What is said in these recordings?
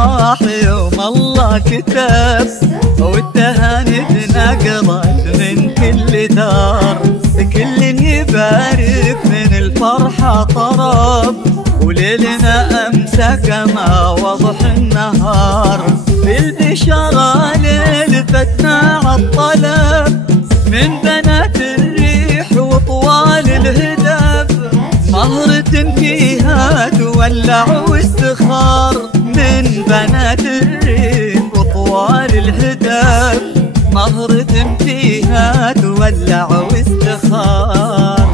الأفراح يوم الله كتب، والتهاني تنقلت من كل دار، كل يبارك من الفرحة طرب، وليلنا أمسى كما وضح النهار، بالبشارة للفتنا عالطلب من بنات الريح وطوال الهدف، مهر فيها تولع واستخار من بنات الريح وطوال الهدف، مهر فيها تولع واستخار.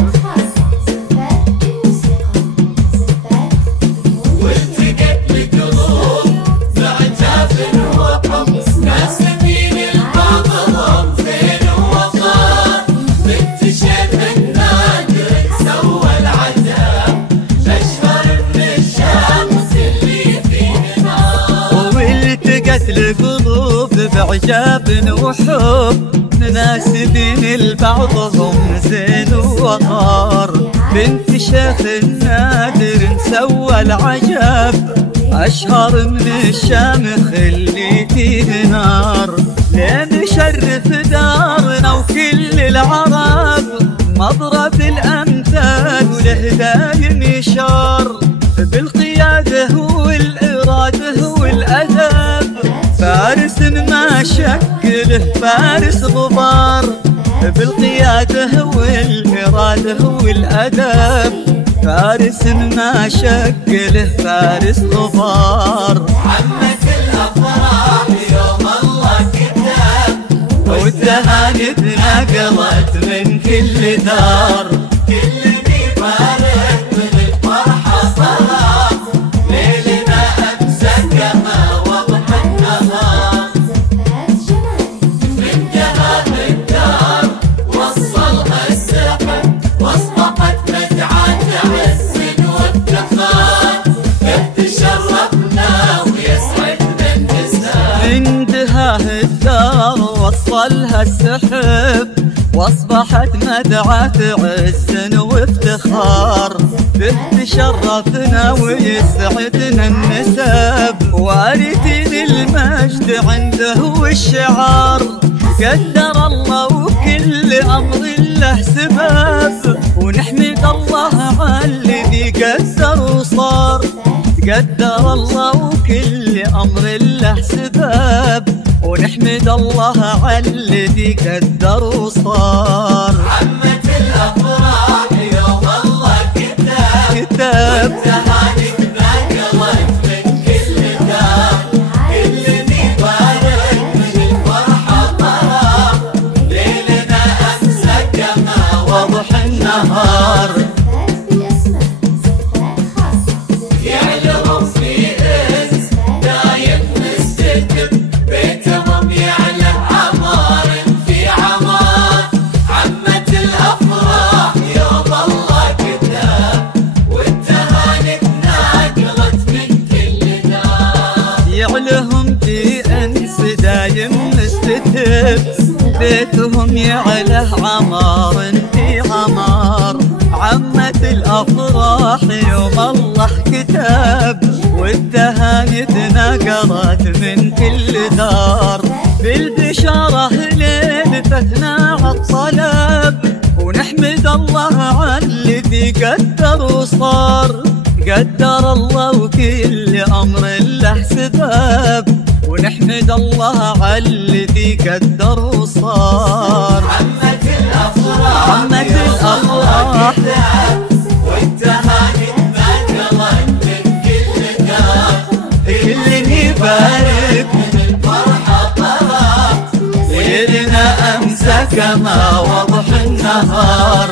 القلوب بعجاب وحب مناسبين لبعضهم زين ووقار، بنت شيخ النادر سوى العجب، أشهر من الشام خليتيه نار، لين شرف دارنا وكل العرب، مضرب الأمثال وله دايم يشار، بالقيادة والإرادة والأدب، فارس ما شكله فارس غبار، بالقيادة والإرادة والأدب، فارس ما شكله فارس غبار. عمت الأفراح يوم الله كتب، والتهاني تنقلت من كل دار، كل يبارك من الفرحة صلاة، ليلنا أمسى كما وضح النهار، من جمال الدار وصلها السحر، واصبحت مدعاة عز وافتخار، تشرفنا ويسعدنا النساء، من دهاه الدار وصلها السحب، واصبحت مدعاة عز وافتخار، به تشرفنا ويسعدنا النسب، وارثين المجد عنده والشعار، قدر الله وكل امر له سبب، ونحمد الله على الذي قدر وصار، قدر الله وكل امر له سبب، ونحمد الله على الذي قدر وصار. عمت الأفراح يوم الله كتب، والتهاني تنقلت من كل دار، كل يبارك من الفرحة طرب، ليلنا أمسى كما وضح النهار، يعلهم في إنس دايم مستتب، بيتهم يعلى عمار في عمار، عمت الأفراح يوم الله كتب، والتهاني تنقلت من كل دار، يعلهم في أنس دايم مستتب، بيتهم يعلى عمار في عمار، عمت الأفراح يوم الله كتب، والتهاني تنقلت من كل دار، بالبشارة ليلتنا عالطلب، ونحمد الله على الذي قدر وصار، قدر الله وكل أمر له سبب، ونحمد الله على الذي قدر وصار. عمت الأفراح عمت الأفراح والتهاني تنقلت من كل دار، كل يبارك من الفرحة طرب، ليلنا أمسى كما وضح النهار.